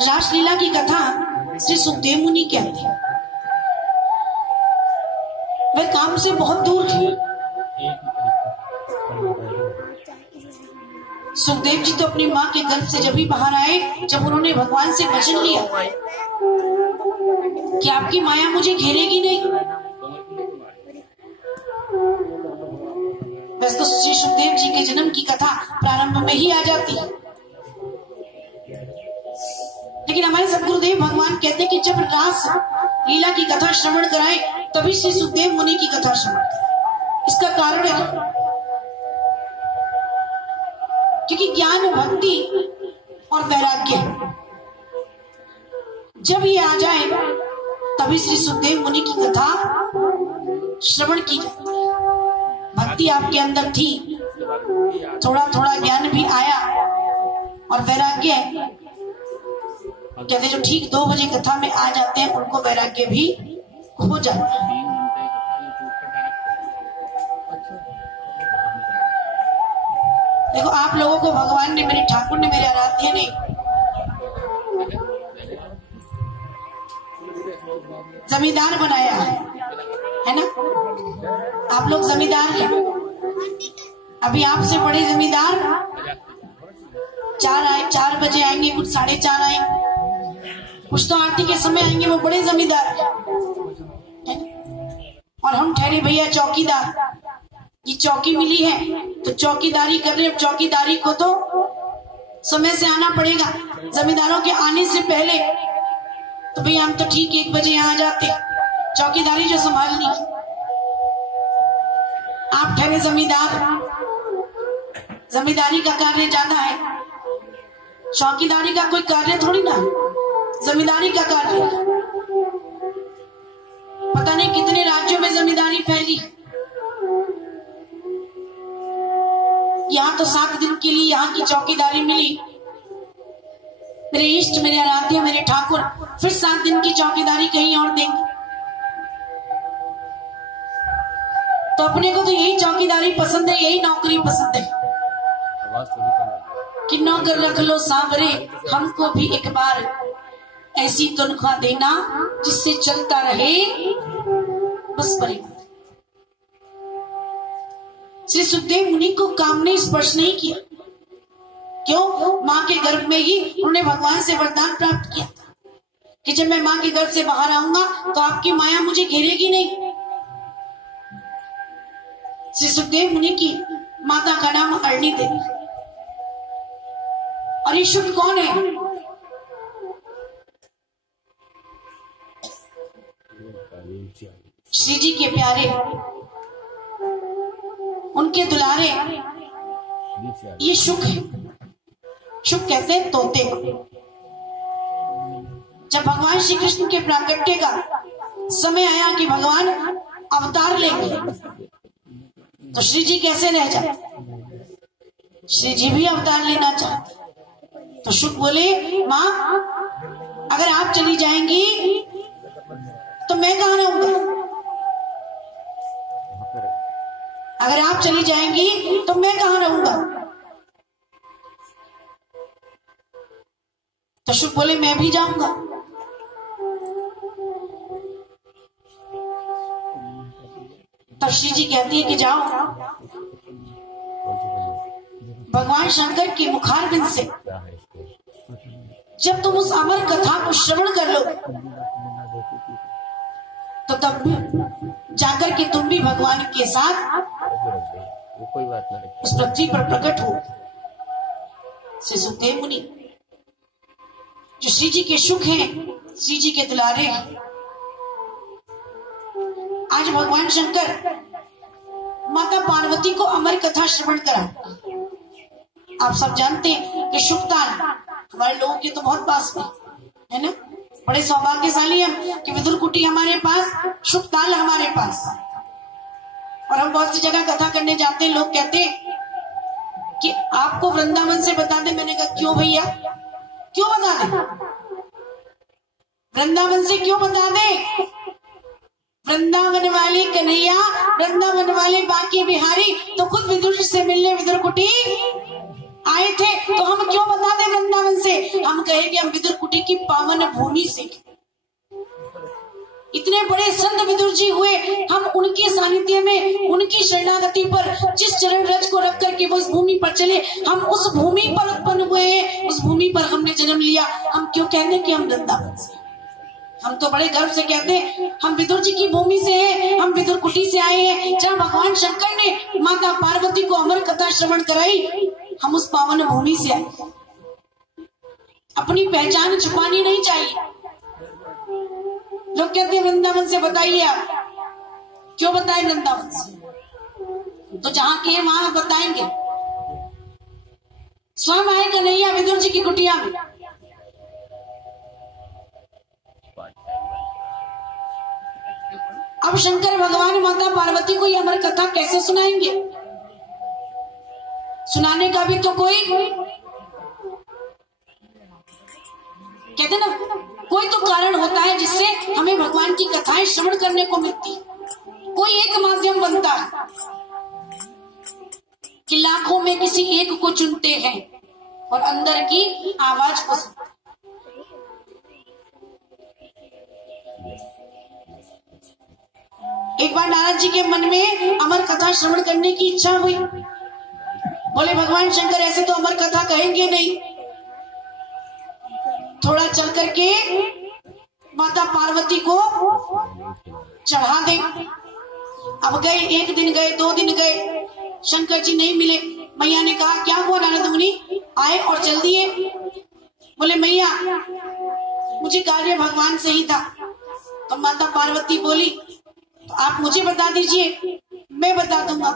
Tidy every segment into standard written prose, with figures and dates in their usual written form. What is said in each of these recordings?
रासलीला की कथा श्री सुखदेव मुनि कहते हैं। वे काम से बहुत दूर थे। सुखदेव जी तो अपनी माँ के गर्भ से जब ही बाहर आए जब उन्होंने भगवान से वचन लिया कि आपकी माया मुझे घेरेगी नहीं। बस तो श्री सुखदेव जी के जन्म की कथा प्रारंभ में ही आ जाती है, लेकिन हमारे सदगुरुदेव भगवान कहते कि जब रास लीला की कथा श्रवण कराए तभी श्री सुखदेव मुनि की कथा श्रवण कराए। इसका कारण है क्योंकि ज्ञान, भक्ति और वैराग्य जब ये आ जाए तभी श्री सुखदेव मुनि की कथा श्रवण की जाती है। भक्ति आपके अंदर थी, थोड़ा थोड़ा ज्ञान भी आया और वैराग्य, कहते जो ठीक 2 बजे कथा में आ जाते हैं उनको वैराग्य भी हो जाता है। देखो आप लोगों को भगवान ने, मेरे ठाकुर ने, मेरे आराध्य ने जमींदार बनाया है ना। आप लोग जमींदार हैं। अभी आपसे बड़े जमींदार 4 बजे आएंगे, कुछ 4:30 आएंगे, कुछ तो आरती के समय आएंगे, वो बड़े जमींदार हैं। और हम ठहरे भैया चौकीदार। ये चौकी मिली है तो चौकीदारी कर रहे। अब चौकीदारी को तो समय से आना पड़ेगा। जमींदारों के आने से पहले तो भैया हम तो ठीक 1 बजे यहाँ आ जाते, चौकीदारी जो संभालनी। आप ठहरे जमींदार, जमींदारी का कार्य ज्यादा है, चौकीदारी का कोई कार्य थोड़ी ना, जमींदारी का कार्य। पता नहीं कितने राज्यों में जमींदारी फैली। यहाँ तो 7 दिन के लिए यहाँ की चौकीदारी मिली। मेरे इष्ट, मेरे आराध्य, मेरे ठाकुर फिर 7 दिन की चौकीदारी कहीं और देंगे। तो अपने को तो यही चौकीदारी पसंद है, यही नौकरी पसंद है कि नौकर रख लो सांवरे, हमको भी एक बार ऐसी तनख्वाह देना जिससे चलता रहे बस परिवार। श्री सुखदेव मुनि को काम ने स्पर्श नहीं किया। क्यों? माँ के गर्भ में ही उन्होंने भगवान से वरदान प्राप्त किया था कि जब मैं माँ के गर्भ से बाहर आऊंगा तो आपकी माया मुझे घेरेगी नहीं। श्री सुखदेव मुनि की माता का नाम अरणी देवी। और ये शुक कौन है? श्री जी के प्यारे, उनके दुलारे, ये शुक है। शुक कहते हैं तोते। जब भगवान श्री कृष्ण के प्राकट्य का समय आया कि भगवान अवतार लेंगे तो श्री जी कैसे रह जाते? श्री जी भी अवतार लेना चाहते। तो शुक बोले, माँ अगर आप चली जाएंगी तो मैं कहाँ रहूंगा? अगर आप चली जाएंगी तो मैं कहाँ रहूंगा? तो शुक बोले, मैं भी जाऊंगा। तब श्री जी कहती है कि जाओ, भगवान शंकर के मुखारबिंद से जब तुम उस अमर कथा को श्रवण कर लो तो तब जाकर के तुम भी भगवान के साथ उस पृथ्वी पर प्रकट हो। श्री सुखदेव मुनि जो श्री जी के शुक हैं, श्री जी के दुलारे हैं, आज भगवान शंकर माता पार्वती को अमर कथा श्रवण करा। आप सब जानते हैं कि शुकताल हमारे लोगों के तो बहुत पास में है ना। बड़े सौभाग्यशाली हम कि विदुर कुटी हमारे पास, शुकताल हमारे पास। और हम बहुत सी जगह कथा करने जाते हैं, लोग कहते हैं कि आपको वृंदावन से बता दे। मैंने कहा क्यों भैया, क्यों बता दे? वृंदावन से क्यों बता दे? वृंदावन वाले कन्हैया, वृंदावन वाले बांके बिहारी तो खुद विदुर से मिलने विदुर कुटी आए आए थे तो हम क्यों बता दें वृंदावन से, हम कहे कि हम विदुर कुटी की पावन भूमि से। इतने बड़े संत विदुर जी हुए, हम उनके सानिध्य में, उनकी शरणागति पर जिस चरण रज को रख करके वो उस भूमि पर चले, हम उस भूमि पर उत्पन्न हुए हैं, उस भूमि पर हमने जन्म लिया। हम क्यों कहते हैं कि हम वृंदावन से? हम तो बड़े गर्व से कहते हैं हम विदुर जी की भूमि से हैं, हम विदुर कुटी से आए हैं। जहाँ भगवान शंकर ने माता पार्वती को अमर कथा श्रवण कराई, हम उस पावन भूमि से आए। अपनी पहचान छुपानी नहीं चाहिए। लोग कहते हैं वृंदावन से बताइए, आप क्यों बताएं वृंदावन से? तो जहां के हैं वहां बताएंगे। स्वयं आए कन्हैया विदुर जी की कुटिया में। अब शंकर भगवान माता पार्वती को यह अमर कथा कैसे सुनाएंगे? सुनाने का भी तो कोई कहते ना, कोई तो कारण होता है जिससे हमें भगवान की कथाएं श्रवण करने को मिलती। कोई एक माध्यम बनता है कि लाखों में किसी एक को चुनते हैं और अंदर की आवाज को सुनते। एक बार नारद जी के मन में अमर कथा श्रवण करने की इच्छा हुई। बोले भगवान शंकर ऐसे तो अमर कथा कहेंगे नहीं, थोड़ा चल करके माता पार्वती को चढ़ा दे। अब गए, एक दिन गए, 2 दिन गए, शंकर जी नहीं मिले। मैया ने कहा क्या हुआ नारद मुनि, आए और चल दिए? बोले मैया मुझे कार्य भगवान से ही था। तो माता पार्वती बोली तो आप मुझे बता दीजिए, मैं बता दूंगा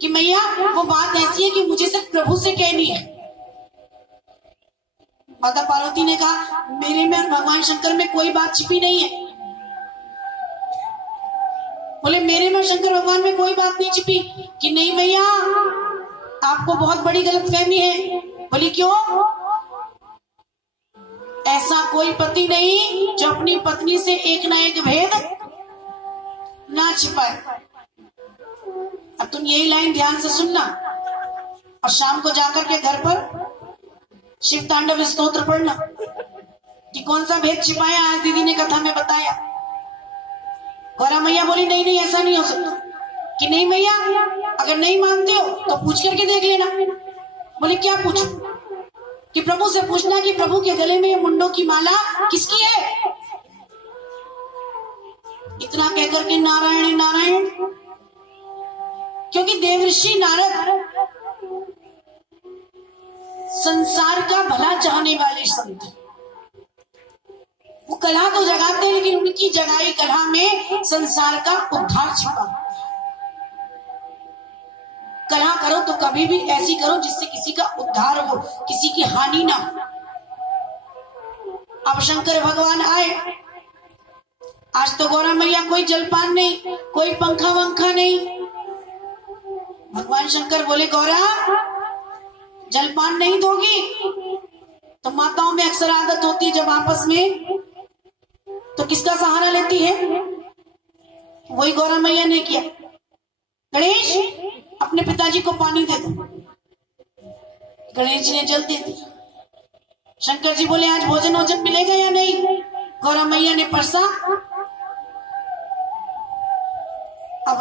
कि मैया वो बात ऐसी है कि मुझे सिर्फ प्रभु से कहनी है। माता पार्वती ने कहा मेरे में और भगवान शंकर में कोई बात छिपी नहीं है। बोले मेरे में शंकर भगवान में कोई बात नहीं छिपी। कि नहीं मैया आपको बहुत बड़ी गलतफहमी है। बोली क्यों? ऐसा कोई पति नहीं जो अपनी पत्नी से एक ना एक भेद ना छिपाए। अब तुम यही लाइन ध्यान से सुनना और शाम को जाकर के घर पर शिव तांडव स्तोत्र पढ़ना कि कौन सा भेद छिपाया आज दीदी ने कथा में बताया। गौरा मैया बोली नहीं नहीं ऐसा नहीं हो सकता। कि नहीं मैया अगर नहीं मानते हो तो पूछ करके देख लेना। बोले क्या पूछो? कि प्रभु से पूछना कि प्रभु के गले में ये मुंडों की माला किसकी है। इतना कहकर के नारायण नारायण, क्योंकि देवर्षि नारद संसार का भला चाहने वाले संत, वो कलह तो जगाते हैं लेकिन उनकी जगाई कलह में संसार का उद्धार छिपा। कलह करो तो कभी भी ऐसी करो जिससे किसी का उद्धार हो, किसी की हानि ना हो। अब शंकर भगवान आए। आज तो गौरा मैया कोई जलपान नहीं, कोई पंखा वंखा नहीं। भगवान शंकर बोले गौरा जलपान नहीं दोगी? तो माताओं में अक्सर आदत होती है जब आपस में तो किसका सहारा लेती है? वही गौरा मैया ने किया। गणेश अपने पिताजी को पानी दे दो। गणेश जी ने जल दे दिया। शंकर जी बोले आज भोजन वोजन मिलेगा या नहीं? गौरा मैया ने परसा। अब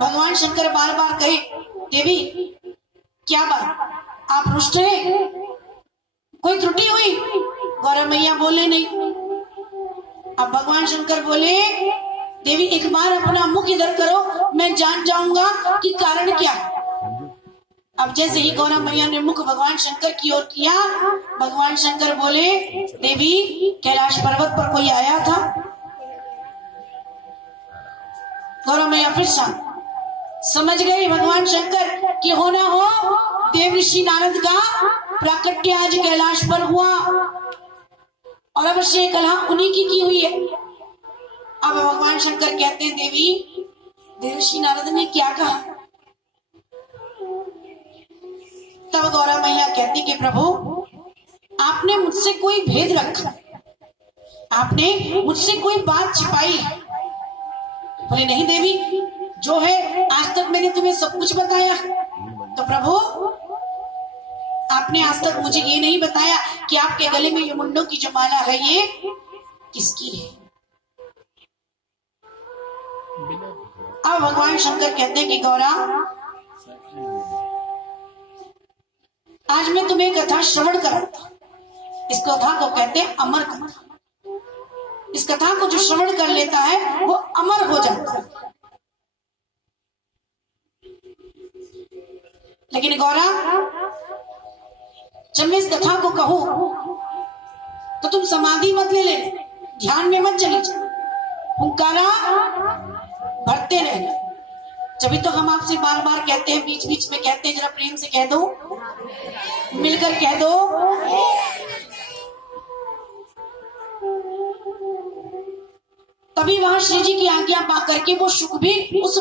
भगवान शंकर बार बार कहे देवी क्या बात, आप रुष्ट हैं? कोई त्रुटि हुई? गौरा मैया बोले नहीं। अब भगवान शंकर बोले देवी एक बार अपना मुख इधर करो, मैं जान जाऊंगा कि कारण क्या है। अब जैसे ही गौरा मैया ने मुख भगवान शंकर की ओर किया, भगवान शंकर बोले देवी कैलाश पर्वत पर कोई आया था? गौरा मैया फिर समझ गई भगवान शंकर कि होना हो देवर्षि नारद का प्राकट्य आज कैलाश पर हुआ और अवश्य कलह उन्हीं की हुई है। अब भगवान शंकर कहते हैं देवी देवर्षि नारद ने क्या कहा? तब गौरा मैया कहती कि प्रभु आपने मुझसे कोई भेद रखा, आपने मुझसे कोई बात छिपाई। बोले नहीं देवी जो है आज तक मैंने तुम्हें सब कुछ बताया। तो प्रभु आपने आज तक मुझे ये नहीं बताया कि आपके गले में ये मुंडों की जो माला है ये किसकी है। अब भगवान शंकर कहते हैं कि गौरा, आज मैं तुम्हें कथा श्रवण कराता। इस कथा को कहते हैं अमर कथा। इस कथा को जो श्रवण कर लेता है वो अमर हो जाता है। लेकिन गौरा, जब मैं इस कथा को कहूं तो तुम समाधि मत ले लेना, ध्यान में मत चली जाओ, हुंकारा भरते रहना। जब तो हम आपसे बार बार कहते हैं, बीच बीच में कहते हैं, जरा प्रेम से कह दो, मिलकर कह दो। तभी वहां श्री जी की आज्ञा पा करके वो सुख भी उस